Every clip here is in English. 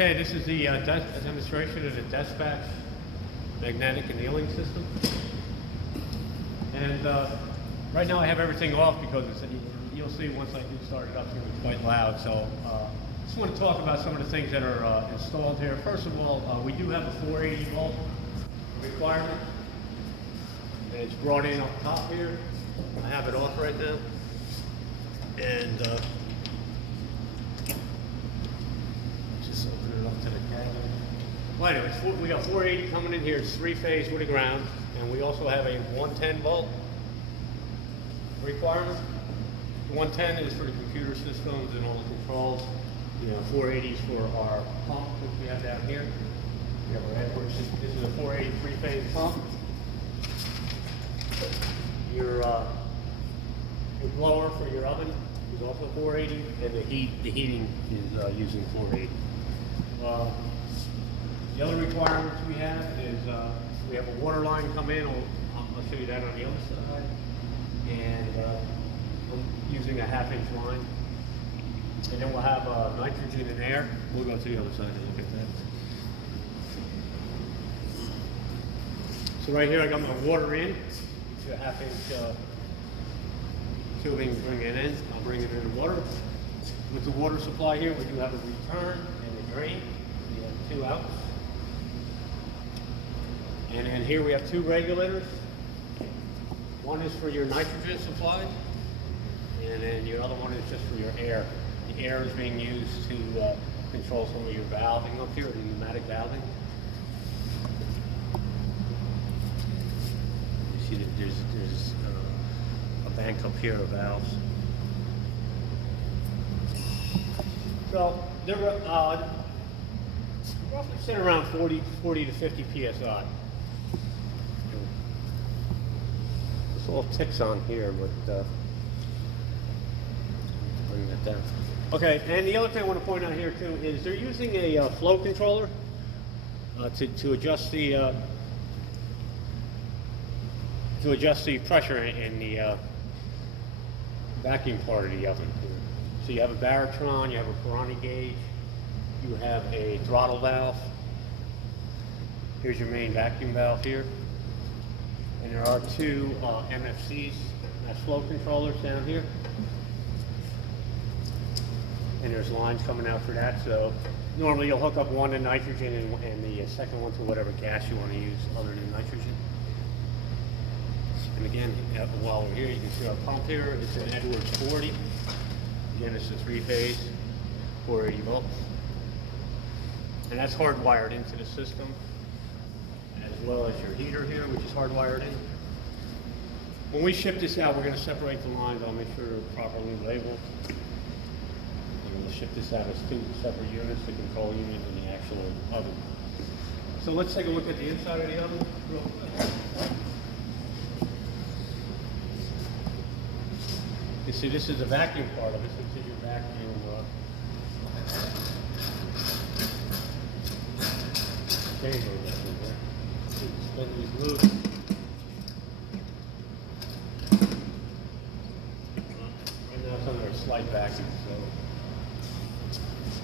Okay, this is the demonstration of the Despatch magnetic annealing system. And right now I have everything off because you'll see once I do start it up here, it's quite loud. So just want to talk about some of the things that are installed here. First of all, we do have a 480 volt requirement. And it's brought in up top here. I have it off right now. And just open it up to the cabinet. Well, anyways, we got 480 coming in here. It's 3-phase with a ground. And we also have a 110 volt requirement. The 110 is for the computer systems and all the controls. You know, 480 is for our pump, which we have down here. We have our Edwards. This is a 480 3-phase pump. Your blower for your oven is also 480, and the heating is using 480. The other requirements we have is we have a water line come in. I'll show you that on the other side. And I'm using a 1/2-inch line. And then we'll have nitrogen and air. We'll go to the other side and look at that. So right here I got my water in. A 1/2-inch tubing to bring it in. I'll bring it in the water. With the water supply here, we do have a return and a drain. We have 2 outs. And then here we have 2 regulators. One is for your nitrogen supply, and then your other one is just for your air. The air is being used to control some of your valving up here, the pneumatic valving. You see that there's a bank up here of valves. So they're roughly sit around 40 to 50 psi. There's little ticks on here, but bring that down. Okay, and the other thing I want to point out here too is they're using a flow controller to adjust the pressure in the vacuum part of the oven. So you have a baritone, you have a Pirani gauge, you have a throttle valve. Here's your main vacuum valve here. And there are 2 MFCs, that's flow controllers down here. And there's lines coming out for that. So normally you'll hook up one to nitrogen and the second one to whatever gas you want to use other than nitrogen. And again, while we're here, you can see our pump here. It's an Edwards 40. Again, it's a 3-phase, 480 volts. And that's hardwired into the system, as well as your heater here, which is hardwired in. When we ship this out, we're going to separate the lines. I'll make sure they're properly labeled. And we'll ship this out as 2 separate units, the control unit and the actual oven. So let's take a look at the inside of the oven real quick. You see, this is the vacuum part of it. This is your vacuum chamber. Spin these loose. Right now it's under a slight vacuum, so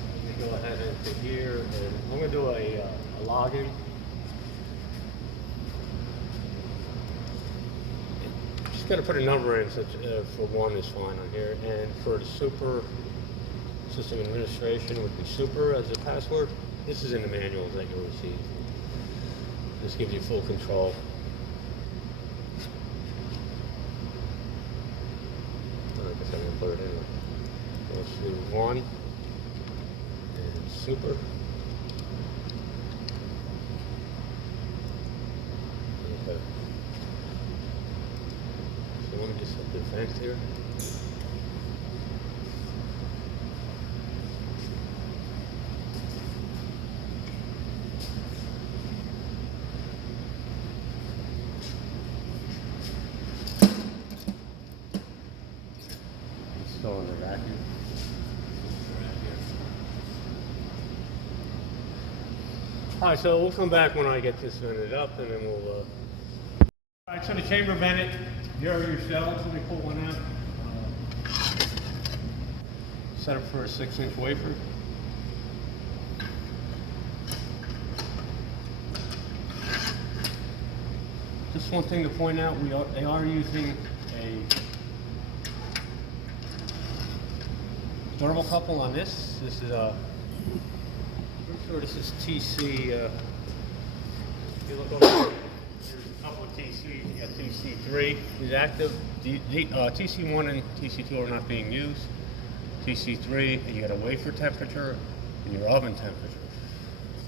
I'm going to go ahead into here, and I'm going to do a login. Just got to put a number in, such for 1 is fine on here, and for the super system administration would be super as a password. This is in the manuals that you'll receive. This gives you full control. I guess I'm going to put it in. Let's do 1 and super. Okay. So let me just hit the vent here. Still in the vacuum. Alright, so we'll come back when I get this vented up, and then we'll Alright, so the chamber vented, here are your shells. Let me pull one out. Set up for a 6-inch wafer. Just one thing to point out, they are using a thermocouple on this. This is I'm sure this is TC. If you look over here, there's a couple of TCs. You got TC3 is active. TC1 and TC2 are not being used. TC3, and you got a wafer temperature and your oven temperature.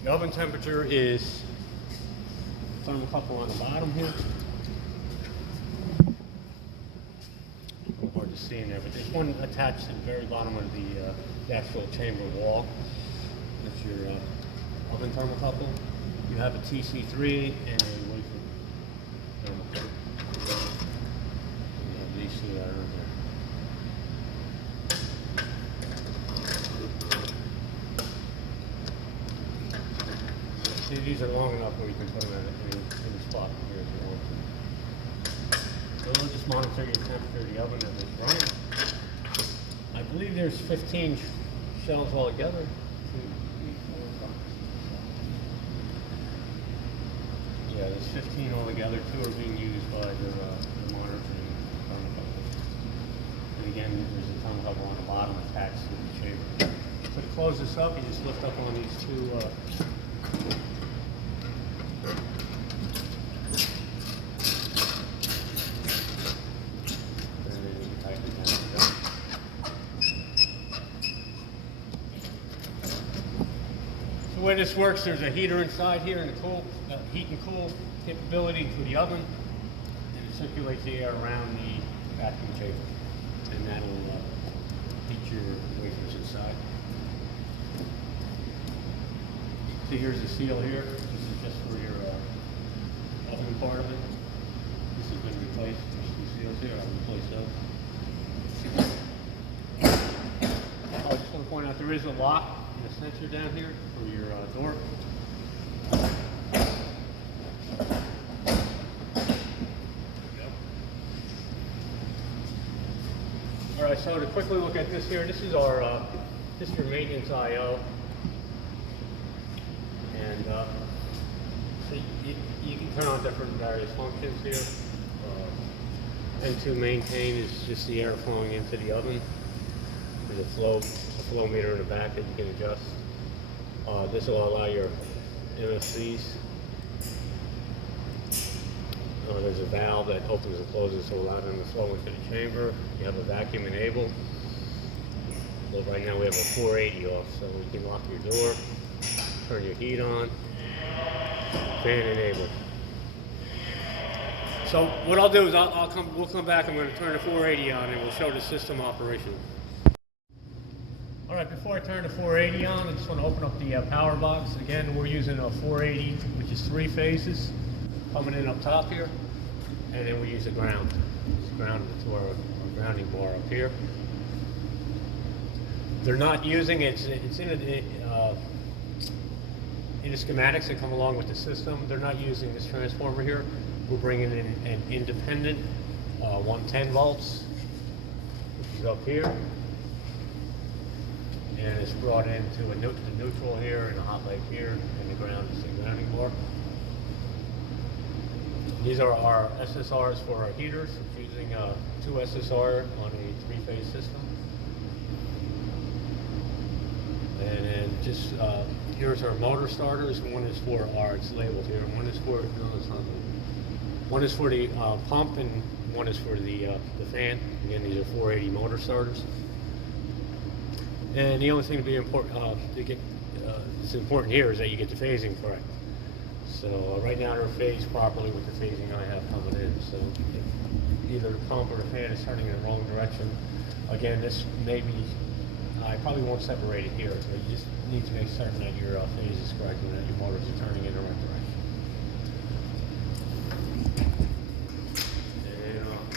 The oven temperature is thermocouple on the bottom here. Hard to see in there, but there's one attached to the very bottom of the actual chamber wall. That's your oven thermocouple. You have a TC3 and a wafer thermocouple. You have these two that are in here. See, these are long enough where you can put them in any spot here if you want to. So we'll just monitor your temperature of the oven as it's running. I believe there's 15 shells altogether. Yeah, there's 15 altogether. 2 are being used by the monitoring thermocouple. And again, there's a thermocouple on the bottom attached to the chamber. So to close this up, you just lift up on these two. The way this works, there's a heater inside here and a heat and cool capability for the oven, and it circulates the air around the vacuum chamber, and that'll heat your wafers inside. So here's the seal here. This is just for your oven part of it. This has been replaced. There's 2 seals here. I'll replace those. I just want to point out there is a lock and a sensor down here for your door. All right, so to quickly look at this here, this is our this is your maintenance I/O, and so you can turn on different various functions here. And to maintain is just the air flowing into the oven. There's a flow meter in the back that you can adjust. This will allow your MFCs. There's a valve that opens and closes to allow them to flow into the chamber. You have a vacuum enabled. Well, right now we have a 480 off, so you can lock your door, turn your heat on, fan enabled. So what I'll do is we'll come back. I'm going to turn the 480 on and we'll show the system operation. All right, before I turn the 480 on, I just want to open up the power box. Again, we're using a 480, which is 3 phases, coming in up top here, and then we use a ground. It's grounded to our grounding bar up here. They're not using it. It's in the schematics that come along with the system. They're not using this transformer here. We're bringing in an independent 110 volts, which is up here. And it's brought into the neutral here and a hot leg here, and the ground is the grounding bar. These are our SSRs for our heaters. We're using 2 SSR on a 3-phase system. And then just here's our motor starters. One is for it's labeled here. One is for one is for the pump, and one is for the fan. Again, these are 480 motor starters. And the only thing to be important, it's important here is that you get the phasing correct. So right now they're phased properly with the phasing I have coming in. So if either the pump or the fan is turning in the wrong direction, again, this maybe I probably won't separate it here. So you just need to make certain that your phase is correct and that your motors are turning in the right direction.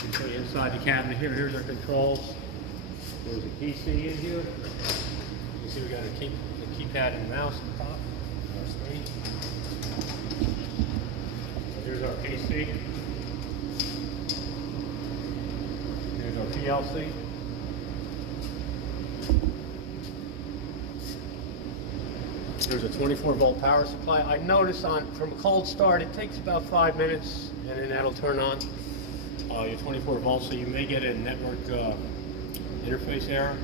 And so inside the cabinet here, here's our controls. There's a PC in here. You see we got a keypad and mouse at the top of our screen. So here's our PC. Here's our PLC. There's a 24-volt power supply. I noticed from a cold start, it takes about 5 minutes, and then that'll turn on your 24 volts. So you may get a network interface error.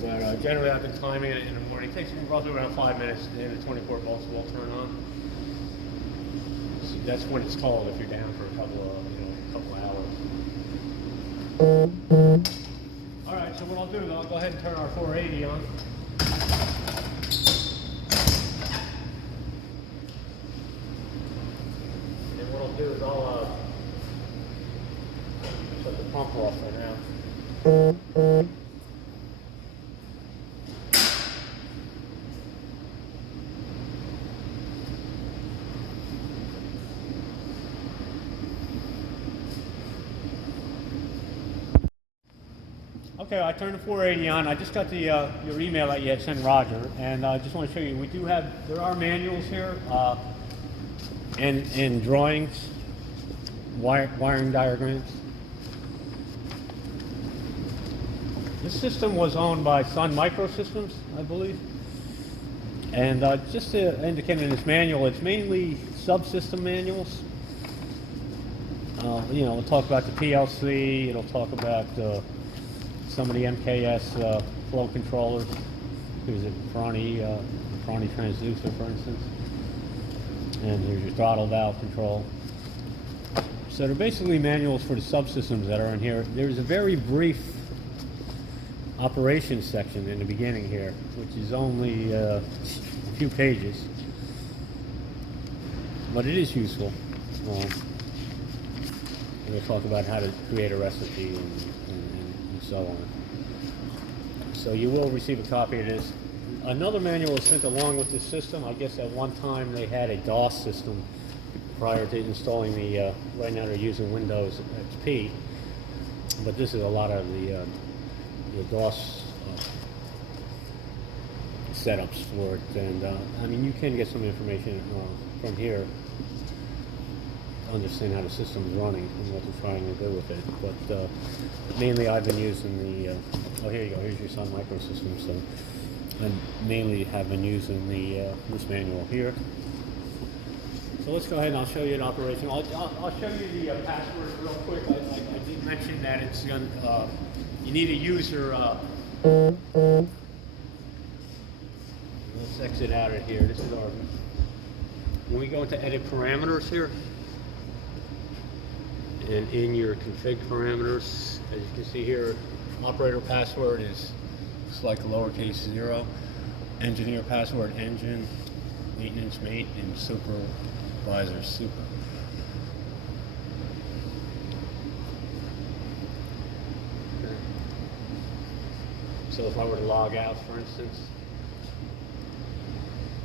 But generally, I've been timing it in the morning. It takes roughly around 5 minutes, and then the 24 volts will turn on. So that's when it's cold if you're down for a couple hours. All right. So what I'll do is I'll go ahead and turn our 480 on. And what I'll do is I'll shut the pump off right now. Okay, I turned the 480 on. I just got the your email that you had sent Roger, and I just want to show you. There are manuals here and drawings, wiring diagrams. This system was owned by Sun Microsystems, I believe. And just to indicate in this manual, it's mainly subsystem manuals. It'll talk about the PLC. It'll talk about some of the MKS flow controllers. There's a Ferrani transducer, for instance. And here's your throttle valve control. So they're basically manuals for the subsystems that are in here. There's a very brief operations section in the beginning here, which is only a few pages. But it is useful. We'll talk about how to create a recipe and so on. So you will receive a copy of this. Another manual was sent along with this system. I guess at one time they had a DOS system prior to installing the, right now they're using Windows XP, but this is a lot of the DOS setups for it. And I mean, you can get some information from here, understand how the system is running and what they're trying to do with it. But mainly I've been using the, oh here you go, here's your Sun Microsystems. So I mainly have been using the this manual here. So let's go ahead and I'll show you an operation. I'll show you the password real quick. I did mention that it's you need a user. Let's exit out of here. This is our. When we go into edit parameters here, and in your config parameters, as you can see here, operator password is like lowercase 0. Engineer password engine, maintenance mate, and supervisor super. Okay. So if I were to log out, for instance,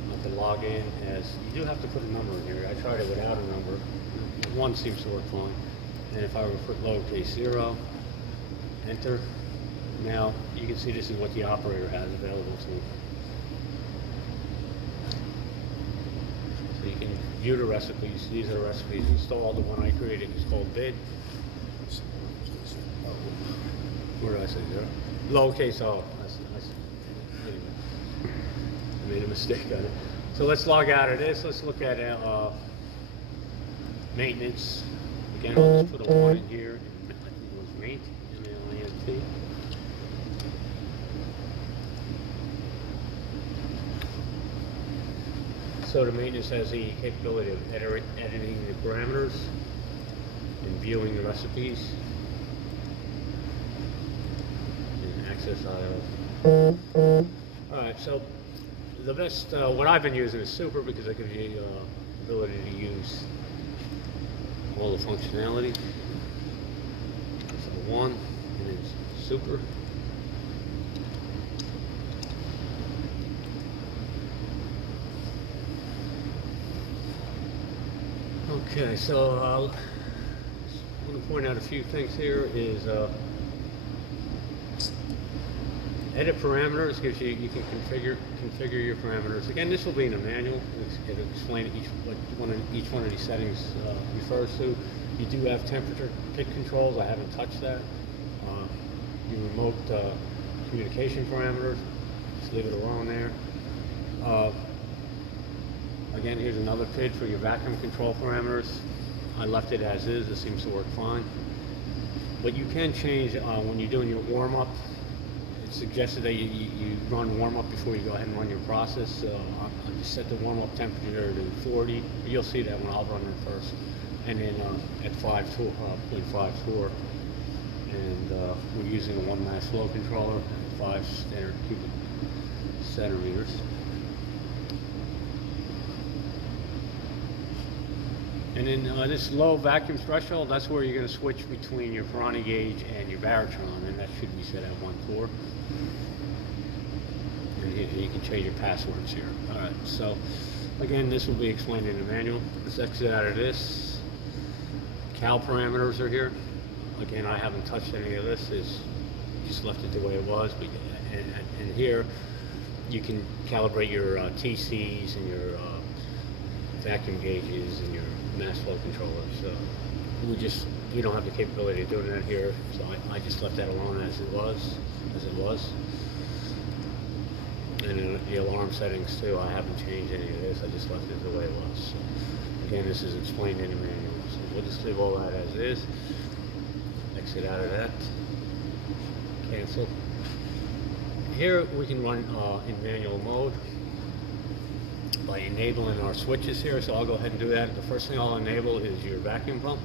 I have to log in as, you do have to put a number in here. I tried it without a number. 1 seems to work fine. And if I were to put lowercase 0, enter. Now you can see this is what the operator has available to me. So you can view the recipes. These are the recipes installed. The one I created is called bid. Where did I say 0? Lowercase o. Anyway, I made a mistake on it. So let's log out of this. Let's look at maintenance. Again, I'll just put a 1 in here. I think it was mate, M-A-I-N-T. So the maintenance has the capability of editing the parameters and viewing the recipes and access IO. Alright, so the best, what I've been using is Super because it gives you the ability to use all the functionality. So 1 and it's Super. Okay, so I want to point out a few things here. Is edit parameters gives you can configure your parameters. Again, this will be in a manual. It'll explain each one of these settings refers to. You do have temperature pit controls. I haven't touched that. Your remote communication parameters. Just leave it alone there. Again, here's another PID for your vacuum control parameters. I left it as is. It seems to work fine. But you can change when you're doing your warm-up. It's suggested that you run warm-up before you go ahead and run your process. So I'll just set the warm-up temperature to 40. You'll see that when I'll run it first. And then at 0.5 torr. And we're using a 1 mass flow controller and 5 standard cubic centimeters. And then this low vacuum threshold, that's where you're going to switch between your Ferroni gauge and your baritone, and that should be set at 1 torr. And you can change your passwords here. Alright, so again, this will be explained in the manual. Let's exit out of this. Cal parameters are here. Again, I haven't touched any of this. It's just left it the way it was. But and here, you can calibrate your TCs and your vacuum gauges and your mass flow controller. So we don't have the capability of doing that here. So I just left that alone as it was. And then the alarm settings too, I haven't changed any of this. I just left it the way it was. So again, this is explained in the manual. So we'll just leave all that as is. Exit out of that. Cancel. Here we can run in manual mode by enabling our switches here. So I'll go ahead and do that. The first thing I'll enable is your vacuum pump.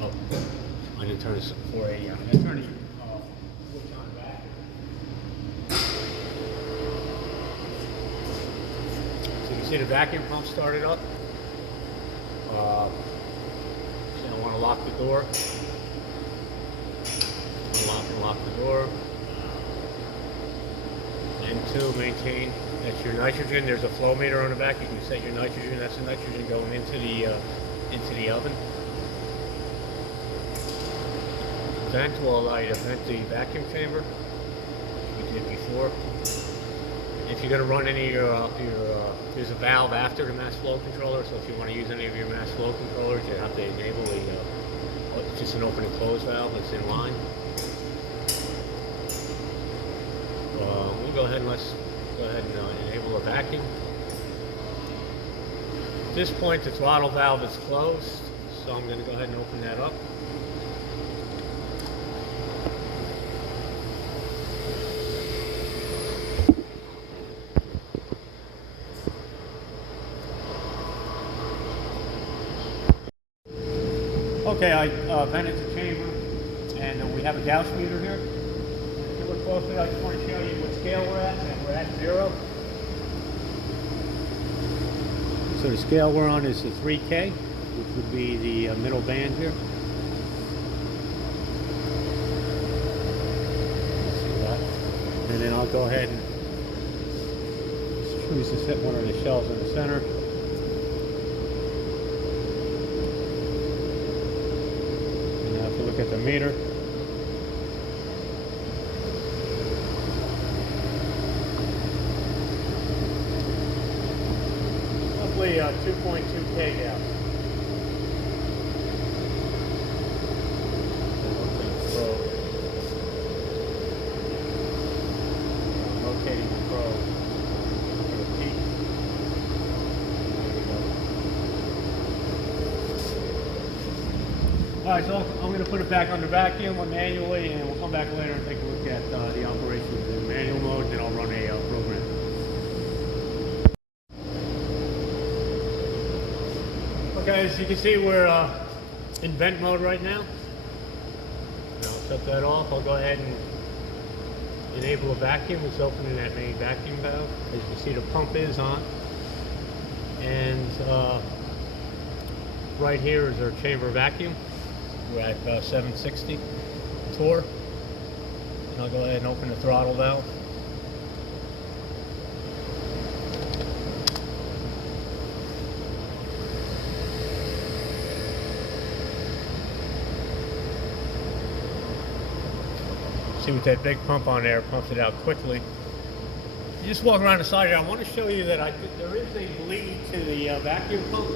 Oh, I didn't turn this 480 on. I turn the switch on back. So you can see the vacuum pump started up. I want to lock the door. Unlock the door. And 2, maintain. That's your nitrogen. There's a flow meter on the back. You can set your nitrogen. That's the nitrogen going into the oven. Vent will allow you to vent the vacuum chamber. We did before. If you're going to run any of there's a valve after the mass flow controller, so if you want to use any of your mass flow controllers, you have to enable just an open and close valve that's in line. We'll go ahead and enable the vacuum. At this point, the throttle valve is closed, so I'm going to go ahead and open that up. Okay, I vented the chamber, and we have a gauge meter here. If you look closely, I just want to show you what scale we're at, and we're at 0. So the scale we're on is the 3K, which would be the middle band here. See that? And then I'll go ahead and choose to set one of the shells in the center. Look at the meter. Roughly 2.2 kgal. Locating the probe to the peak. Alright, so I'm going to put it back under vacuum manually, and we'll come back later and take a look at the operations in manual mode, then I'll run a program. Okay, as you can see, we're in vent mode right now. I'll set that off. I'll go ahead and enable a vacuum. It's opening that main vacuum valve. As you can see, the pump is on. And right here is our chamber vacuum. We're at 760 torr. And I'll go ahead and open the throttle valve. See, with that big pump on there, pumps it out quickly. You just walk around the side here. I want to show you that there is a bleed to the vacuum pump,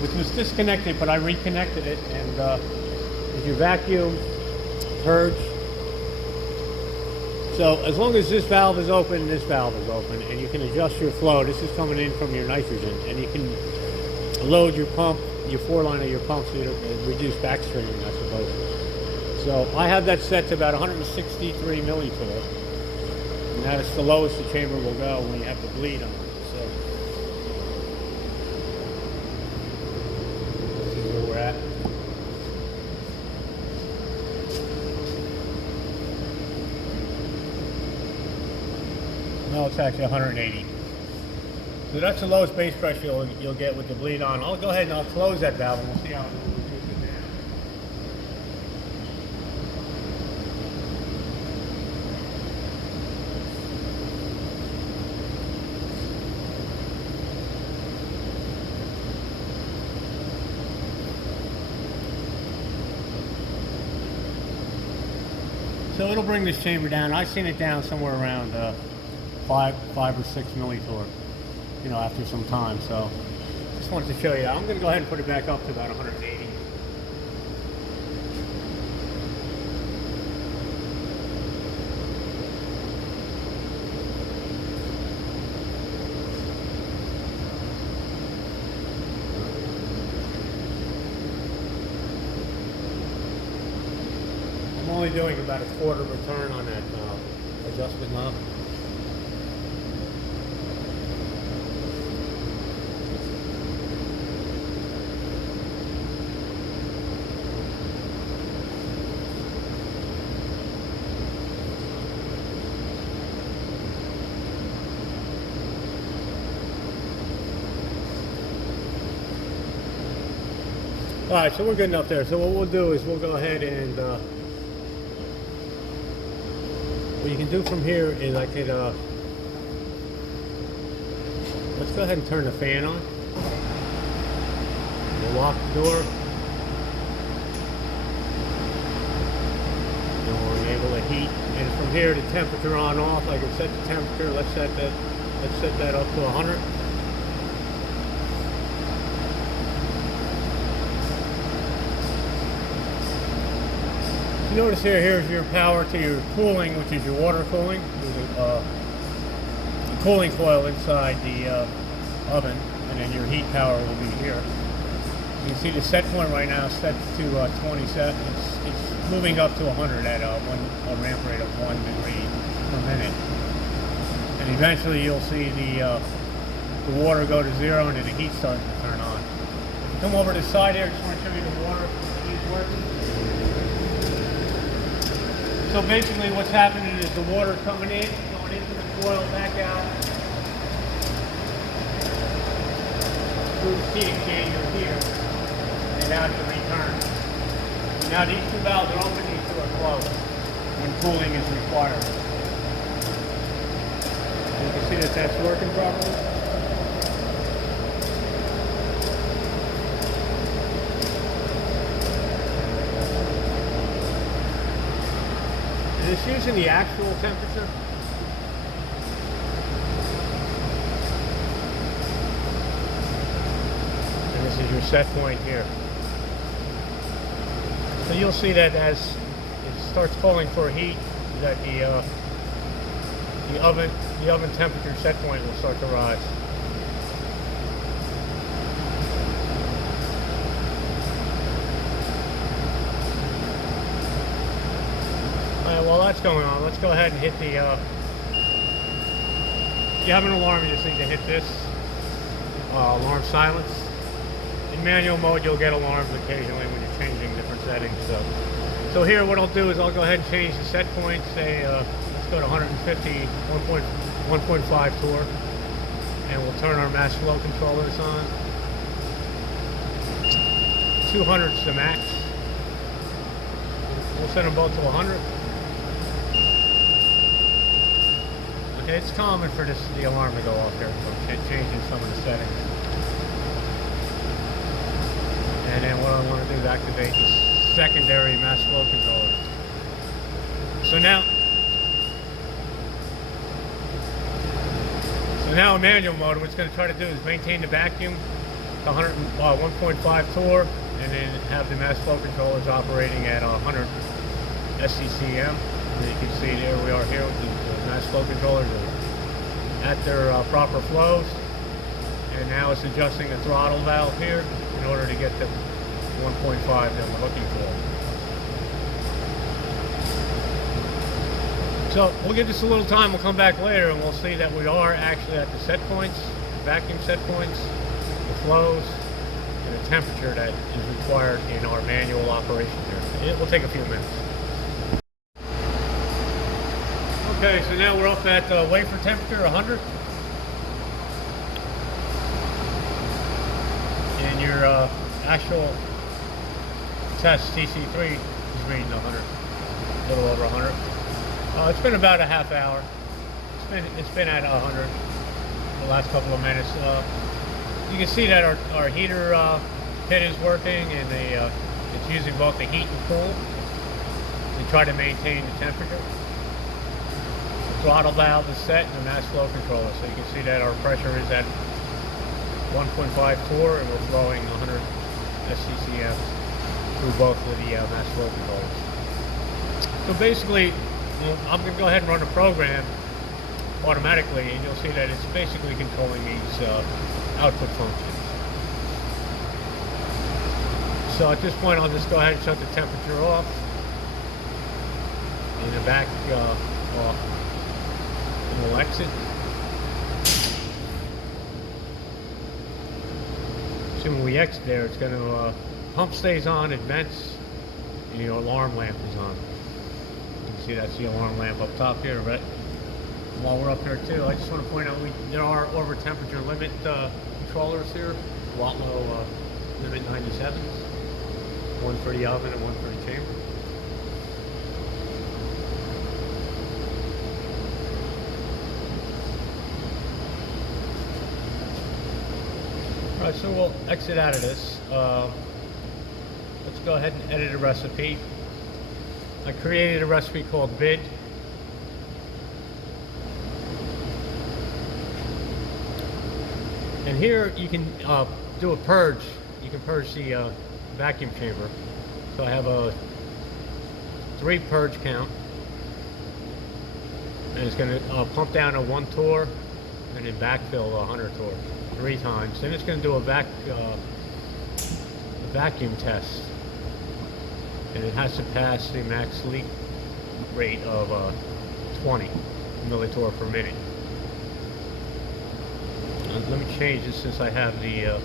which was disconnected, but I reconnected it, and as your vacuum purge, So as long as this valve is open and this valve is open, and you can adjust your flow, this is coming in from your nitrogen, and you can load your pump, your 4-line of your pump, so you don't reduce backstreaming, I suppose. So I have that set to about 163 millitorr, and that's the lowest the chamber will go when you have the bleed on it. So this is where we're at. No, it's actually 180. So that's the lowest base pressure you'll get with the bleed on. I'll go ahead and I'll close that valve and we'll see how it will reduce it down. So it'll bring this chamber down. I've seen it down somewhere around 5 or 6 millitorr, you know, after some time. So just wanted to show you. I'm going to go ahead and put it back up to about 180. I'm only doing about a quarter of a turn on that adjustment knob. All right, so we're good enough there. So what we'll do is we'll go ahead and what you can do from here is I could let's go ahead and turn the fan on. We'll lock the door. And we'll enable the heat. And from here, the temperature on off. I can set the temperature. Let's set that up to 100. Notice here's your power to your cooling, which is your water cooling. There's a cooling coil inside the oven, and then your heat power will be here. You can see the set point right now is set to 27. It's moving up to 100 at a ramp rate of 1 degree per minute. And eventually you'll see the water go to 0 and then the heat starting to turn on. Come over to the side here, I just want to show you the water is working. So basically what's happening is the water coming in, going into the coil, back out, through the heat exchanger here, and out to return. Now these two valves are open, these two are closed when cooling is required. You can see that that's working properly. It's using the actual temperature. And this is your set point here. So you'll see that as it starts calling for heat, that the oven temperature set point will start to rise. While that's going on, let's go ahead and hit the, if you have an alarm, you just need to hit this, alarm silence. In manual mode, you'll get alarms occasionally when you're changing different settings. So here what I'll do is I'll go ahead and change the set point, say, let's go to 150, 1.5 torr, and we'll turn our mass flow controllers on. 200 is the max. We'll set them both to 100. Okay, it's common for the alarm to go off here, so I'm changing some of the settings. And then what I want to do is activate the secondary mass flow controller. So now in manual mode, what it's going to try to do is maintain the vacuum to 1.5 torr, and then have the mass flow controllers operating at 100 SCCM. And you can see there we are here with the mass flow controllers at their proper flows. And now it's adjusting the throttle valve here in order to get the 1.5 that we're looking for. So we'll give this a little time, we'll come back later and we'll see that we are actually at the set points, vacuum set points, the flows, and the temperature that is required in our manual operation here. It will take a few minutes. Okay, so now we're up at wafer temperature 100. And your actual test TC3 is reading 100, a little over 100. It's been about a half hour. It's been at 100 the last couple of minutes. You can see that our heater pit is working, and it's using both the heat and cool to try to maintain the temperature. The throttle valve is set in the mass flow controller, so you can see that our pressure is at 1.5 torr, and we're flowing 100 SCCM through both of the mass flow controllers. So basically, I'm going to go ahead and run the program automatically, and you'll see that it's basically controlling these output functions. So at this point, I'll just go ahead and shut the temperature off, and the back off, and we'll exit. So when we exit there, it's going to pump stays on, it vents, and your alarm lamp is on. You can see that's the alarm lamp up top here, right? While we're up here too, I just want to point out there are over temperature limit controllers here, Watlow limit 97s, one for the oven and one for the chamber. Alright, so we'll exit out of this. Let's go ahead and edit a recipe. I created a recipe called bid. And here you can do a purge. You can purge the vacuum chamber. So I have a 3 purge count. And it's going to pump down to 1 torr and then backfill 100 torr 3 times. Then it's going to do a vacuum test. And it has to pass the max leak rate of 20 millitorr per minute. Let me change this since I have the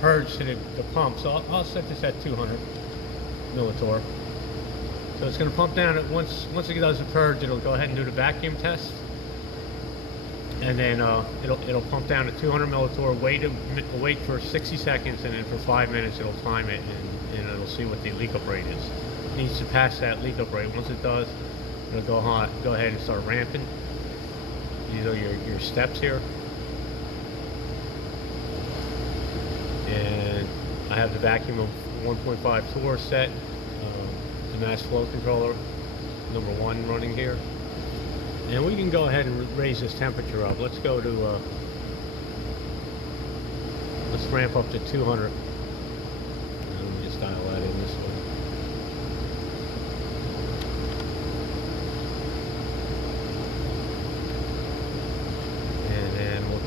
purge to the pump, so I'll set this at 200 millitorr. So it's going to pump down at once it does the purge, it'll go ahead and do the vacuum test, and then it'll pump down to 200 millitorr. Wait for 60 seconds, and then for 5 minutes it'll time it, and it'll see what the leak up rate is. It needs to pass that leak up rate. Once it does, it'll go ahead and start ramping. These are your steps here. And I have the vacuum of 1.5 torr set, the mass flow controller, number 1 running here. And we can go ahead and raise this temperature up. Let's go to, let's ramp up to 200. Let me just dial that in this way.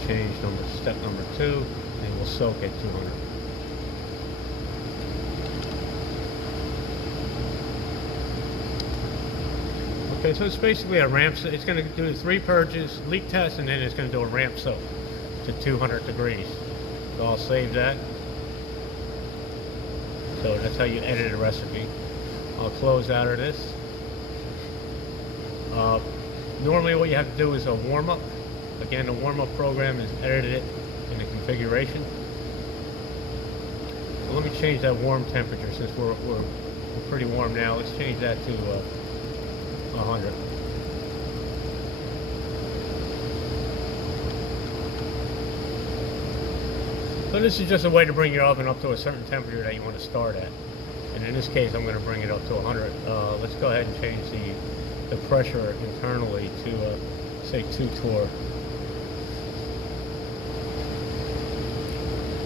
Change step number 2, and we'll soak at 200. Okay, so it's basically a ramp. It's going to do 3 purges, leak test, and then it's going to do a ramp soak to 200 degrees. So I'll save that. So that's how you edit a recipe. I'll close out of this. Normally what you have to do is a warm-up. Again, the warm-up program is edited in the configuration. So let me change that warm temperature since we're pretty warm now. Let's change that to 100. So this is just a way to bring your oven up to a certain temperature that you want to start at. And in this case, I'm going to bring it up to 100. Let's go ahead and change the pressure internally to say 2 torr.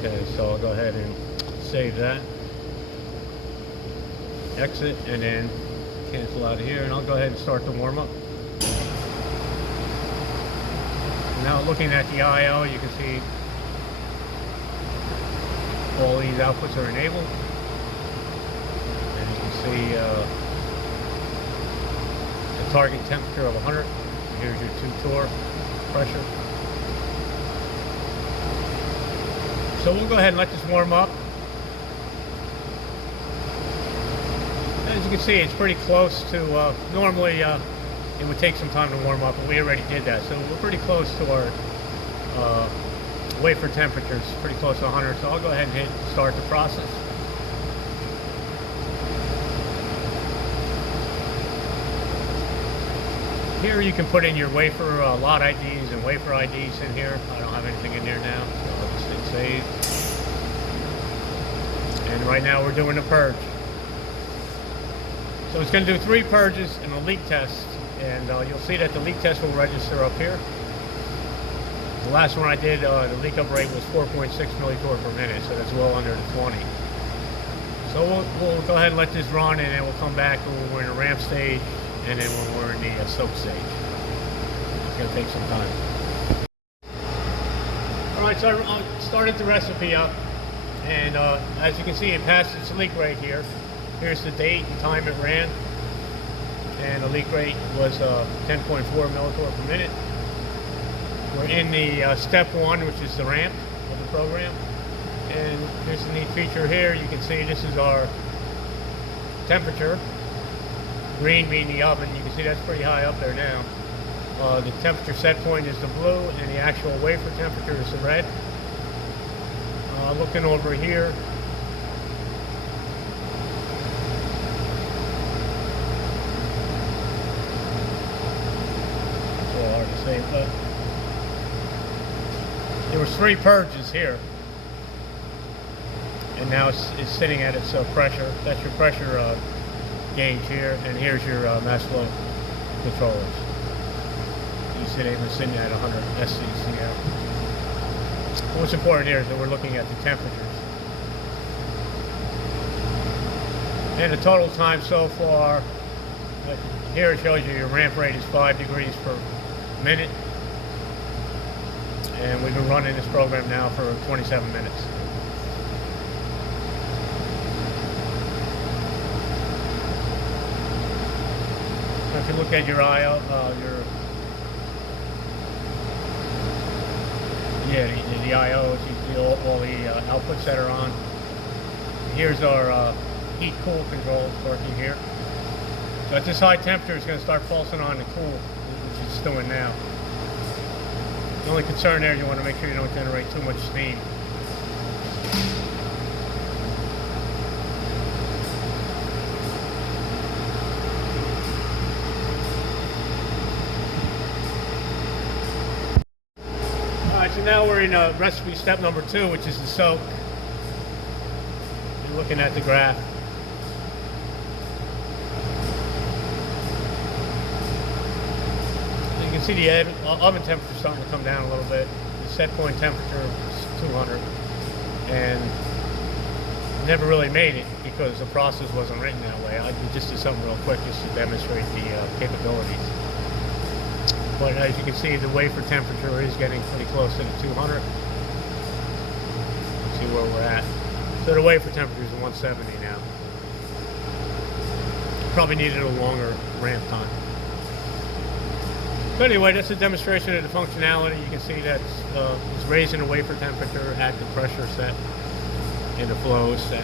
Okay, so I'll go ahead and save that. exit, and then cancel out of here, and I'll go ahead and start the warm-up. Now looking at the I/O, you can see all these outputs are enabled, and you can see the target temperature of 100. Here's your 2-torr pressure. So we'll go ahead and let this warm up. As you can see, it's pretty close to, normally it would take some time to warm up, but we already did that. So we're pretty close to our wafer temperatures, pretty close to 100. So I'll go ahead and hit start the process. Here you can put in your wafer lot IDs and wafer IDs in here. I don't have anything in there now, so I'll just hit save. And right now we're doing a purge. So it's going to do 3 purges and a leak test, and you'll see that the leak test will register up here. The last one I did, the leak up rate was 4.6 millitorr per minute, so that's well under the 20. So we'll go ahead and let this run, and then we'll come back when we're in the ramp stage, and then when we're in the soak stage. It's going to take some time. Alright, so I started the recipe up, and as you can see, it passed its leak rate here. Here's the date and time it ran, and the leak rate was 10.4 millitorr per minute. We're in the step 1, which is the ramp of the program, and here's the neat feature here. You can see this is our temperature, green being the oven. You can see that's pretty high up there now. The temperature set point is the blue, and the actual wafer temperature is the red. Looking over here, hard to say, but there was 3 purges here, and now it's sitting at its pressure. That's your pressure gauge here, and here's your mass flow controllers. You see they've been sitting at 100 SCCM. What's important here is that we're looking at the temperatures. And the total time so far, here it shows you your ramp rate is 5 degrees per minute, and we've been running this program now for 27 minutes. If you look at your I/O, the I/Os, you see all the outputs that are on. Here's our heat-cool control working here. So at this high temperature, it's going to start pulsing on the cool, which it's doing now. The only concern there is you want to make sure you don't generate too much steam. Alright, so now we're in recipe step number 2, which is the soak. You're looking at the graph. You can see the oven temperature starting to come down a little bit. The set point temperature is 200, and never really made it because the process wasn't written that way. I just did something real quick just to demonstrate the capabilities. But as you can see, the wafer temperature is getting pretty close to the 200. See where we're at. So the wafer temperature is 170 now. Probably needed a longer ramp time. But anyway, that's a demonstration of the functionality. You can see that it's raising the wafer temperature at the pressure set and the flow is set.